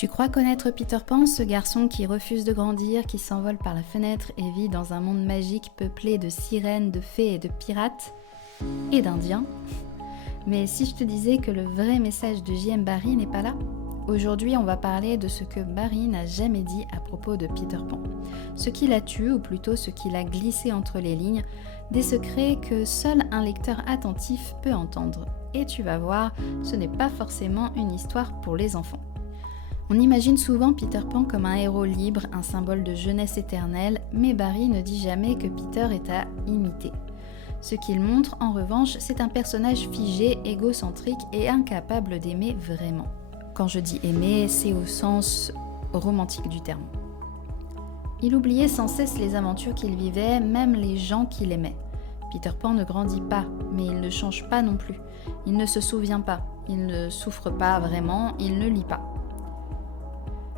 Tu crois connaître Peter Pan, ce garçon qui refuse de grandir, qui s'envole par la fenêtre et vit dans un monde magique peuplé de sirènes, de fées et de pirates et d'Indiens? Mais si je te disais que le vrai message de J.M. Barrie n'est pas là? Aujourd'hui, on va parler de ce que Barrie n'a jamais dit à propos de Peter Pan. Ce qui l'a tué, ou plutôt ce qu'il a glissé entre les lignes, des secrets que seul un lecteur attentif peut entendre. Et tu vas voir, ce n'est pas forcément une histoire pour les enfants. On imagine souvent Peter Pan comme un héros libre, un symbole de jeunesse éternelle, mais Barrie ne dit jamais que Peter est à imiter. Ce qu'il montre, en revanche, c'est un personnage figé, égocentrique et incapable d'aimer vraiment. Quand je dis aimer, c'est au sens romantique du terme. Il oubliait sans cesse les aventures qu'il vivait, même les gens qu'il aimait. Peter Pan ne grandit pas, mais il ne change pas non plus. Il ne se souvient pas, il ne souffre pas vraiment, il ne lit pas.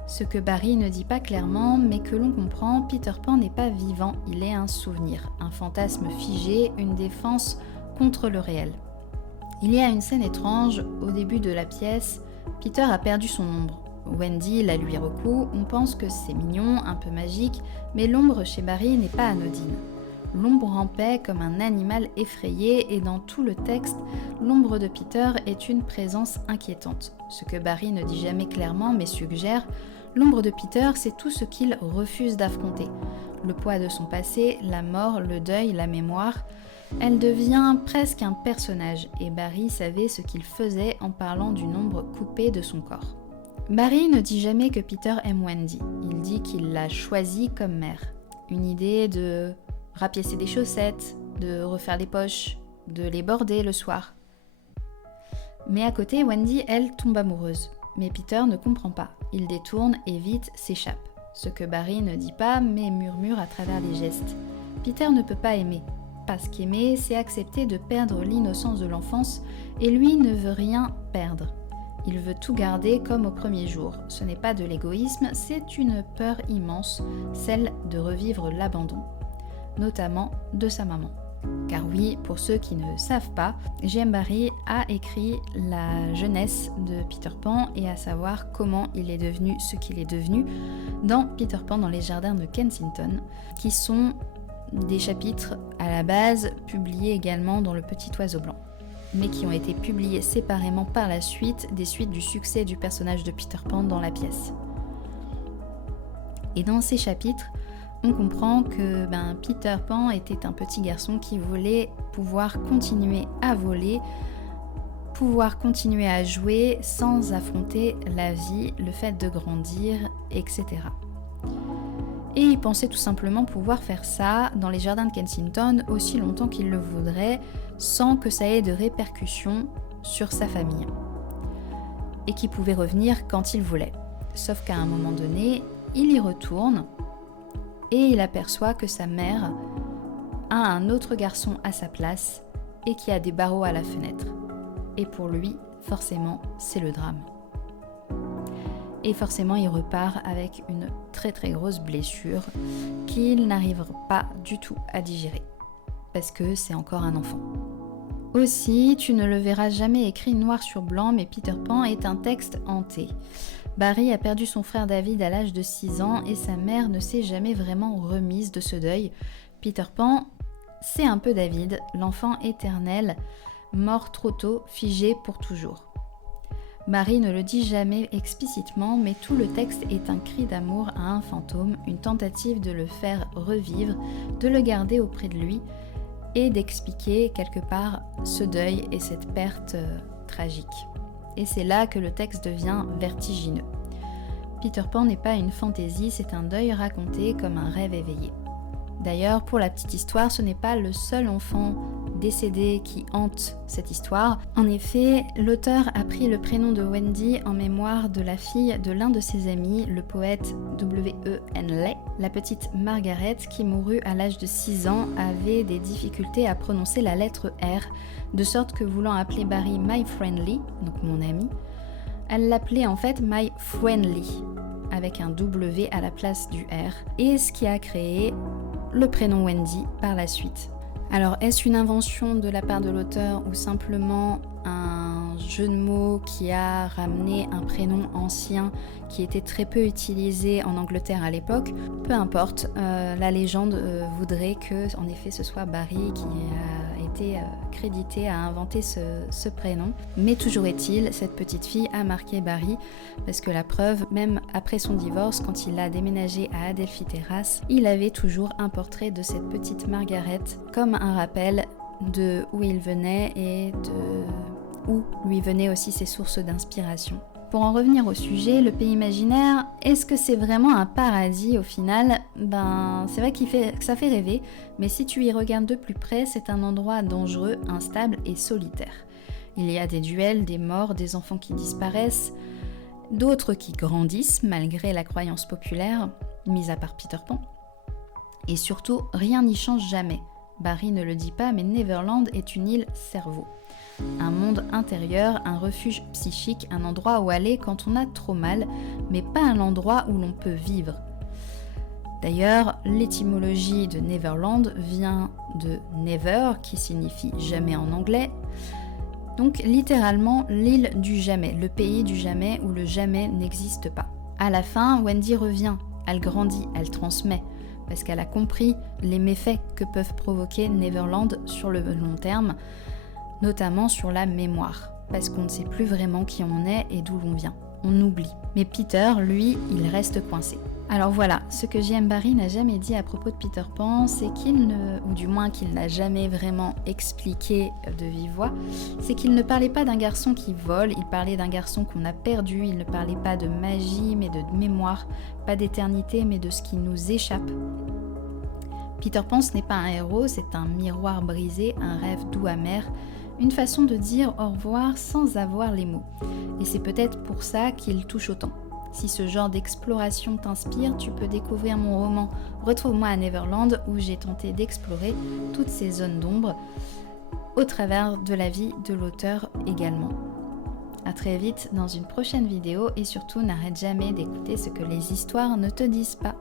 Ce que Barrie ne dit pas clairement, mais que l'on comprend, Peter Pan n'est pas vivant, il est un souvenir, un fantasme figé, une défense contre le réel. Il y a une scène étrange, au début de la pièce, Peter a perdu son ombre. Wendy la lui recoue, on pense que c'est mignon, un peu magique, mais l'ombre chez Barrie n'est pas anodine. L'ombre rampait comme un animal effrayé et dans tout le texte, l'ombre de Peter est une présence inquiétante. Ce que Barrie ne dit jamais clairement mais suggère, l'ombre de Peter c'est tout ce qu'il refuse d'affronter. Le poids de son passé, la mort, le deuil, la mémoire, elle devient presque un personnage et Barrie savait ce qu'il faisait en parlant d'une ombre coupée de son corps. Barrie ne dit jamais que Peter aime Wendy, il dit qu'il l'a choisie comme mère. Une idée de rapiécer des chaussettes, de refaire les poches, de les border le soir. Mais à côté, Wendy, elle, tombe amoureuse. Mais Peter ne comprend pas. Il détourne et vite s'échappe. Ce que Barrie ne dit pas, mais murmure à travers les gestes. Peter ne peut pas aimer. Parce qu'aimer, c'est accepter de perdre l'innocence de l'enfance, et lui ne veut rien perdre. Il veut tout garder comme au premier jour. Ce n'est pas de l'égoïsme, c'est une peur immense, celle de revivre l'abandon. Notamment de sa maman. Car oui, pour ceux qui ne savent pas, J.M. Barrie a écrit la jeunesse de Peter Pan et à savoir comment il est devenu ce qu'il est devenu dans Peter Pan dans les jardins de Kensington, qui sont des chapitres à la base publiés également dans Le Petit Oiseau Blanc, mais qui ont été publiés séparément par la suite des suites du succès du personnage de Peter Pan dans la pièce. Et dans ces chapitres, on comprend que Peter Pan était un petit garçon qui voulait pouvoir continuer à voler, pouvoir continuer à jouer sans affronter la vie, le fait de grandir, etc. Et il pensait tout simplement pouvoir faire ça dans les jardins de Kensington aussi longtemps qu'il le voudrait, sans que ça ait de répercussions sur sa famille. Et qu'il pouvait revenir quand il voulait. Sauf qu'à un moment donné, il y retourne, et il aperçoit que sa mère a un autre garçon à sa place et qui a des barreaux à la fenêtre. Et pour lui, forcément, c'est le drame. Et forcément, il repart avec une très très grosse blessure qu'il n'arrive pas du tout à digérer. Parce que c'est encore un enfant. Aussi, tu ne le verras jamais écrit noir sur blanc, mais Peter Pan est un texte hanté. Barrie a perdu son frère David à l'âge de 6 ans et sa mère ne s'est jamais vraiment remise de ce deuil. Peter Pan, c'est un peu David, l'enfant éternel, mort trop tôt, figé pour toujours. Barrie ne le dit jamais explicitement, mais tout le texte est un cri d'amour à un fantôme, une tentative de le faire revivre, de le garder auprès de lui et d'expliquer quelque part ce deuil et cette perte tragique. Et c'est là que le texte devient vertigineux. Peter Pan n'est pas une fantaisie, c'est un deuil raconté comme un rêve éveillé. D'ailleurs, pour la petite histoire, ce n'est pas le seul enfant décédé qui hante cette histoire. En effet, l'auteur a pris le prénom de Wendy en mémoire de la fille de l'un de ses amis, le poète W.E. Henley. La petite Margaret, qui mourut à l'âge de 6 ans, avait des difficultés à prononcer la lettre R, de sorte que voulant appeler Barrie My Friendly, donc mon ami, elle l'appelait en fait My Friendly, avec un W à la place du R, et ce qui a créé le prénom Wendy par la suite. Alors, est-ce une invention de la part de l'auteur ou simplement un jeu de mots qui a ramené un prénom ancien qui était très peu utilisé en Angleterre à l'époque. Peu importe, la légende voudrait que, en effet, ce soit Barry qui a été crédité à inventer ce prénom. Mais toujours est-il, cette petite fille a marqué Barry, parce que la preuve, même après son divorce, quand il a déménagé à Adelphi Terrace, il avait toujours un portrait de cette petite Margaret, comme un rappel de où il venait et de où lui venaient aussi ses sources d'inspiration. Pour en revenir au sujet, le pays imaginaire, est-ce que c'est vraiment un paradis au final ? C'est vrai que ça fait rêver, mais si tu y regardes de plus près, c'est un endroit dangereux, instable et solitaire. Il y a des duels, des morts, des enfants qui disparaissent, d'autres qui grandissent malgré la croyance populaire, mis à part Peter Pan. Et surtout, rien n'y change jamais. Barry ne le dit pas, mais Neverland est une île cerveau. Un monde intérieur, un refuge psychique, un endroit où aller quand on a trop mal, mais pas un endroit où l'on peut vivre. D'ailleurs, l'étymologie de Neverland vient de never, qui signifie jamais en anglais, donc littéralement l'île du jamais, le pays du jamais où le jamais n'existe pas. À la fin, Wendy revient, elle grandit, elle transmet, parce qu'elle a compris les méfaits que peuvent provoquer Neverland sur le long terme, notamment sur la mémoire, parce qu'on ne sait plus vraiment qui on est et d'où l'on vient. On oublie. Mais Peter, lui, il reste coincé. Alors voilà, ce que J.M. Barrie n'a jamais dit à propos de Peter Pan, c'est qu'il n'a jamais vraiment expliqué de vive voix, c'est qu'il ne parlait pas d'un garçon qui vole, il parlait d'un garçon qu'on a perdu, il ne parlait pas de magie mais de mémoire, pas d'éternité mais de ce qui nous échappe. Peter Pan, ce n'est pas un héros, c'est un miroir brisé, un rêve doux amer, une façon de dire au revoir sans avoir les mots. Et c'est peut-être pour ça qu'il touche autant. Si ce genre d'exploration t'inspire, tu peux découvrir mon roman Retrouve-moi à Neverland où j'ai tenté d'explorer toutes ces zones d'ombre au travers de la vie de l'auteur également. À très vite dans une prochaine vidéo et surtout n'arrête jamais d'écouter ce que les histoires ne te disent pas.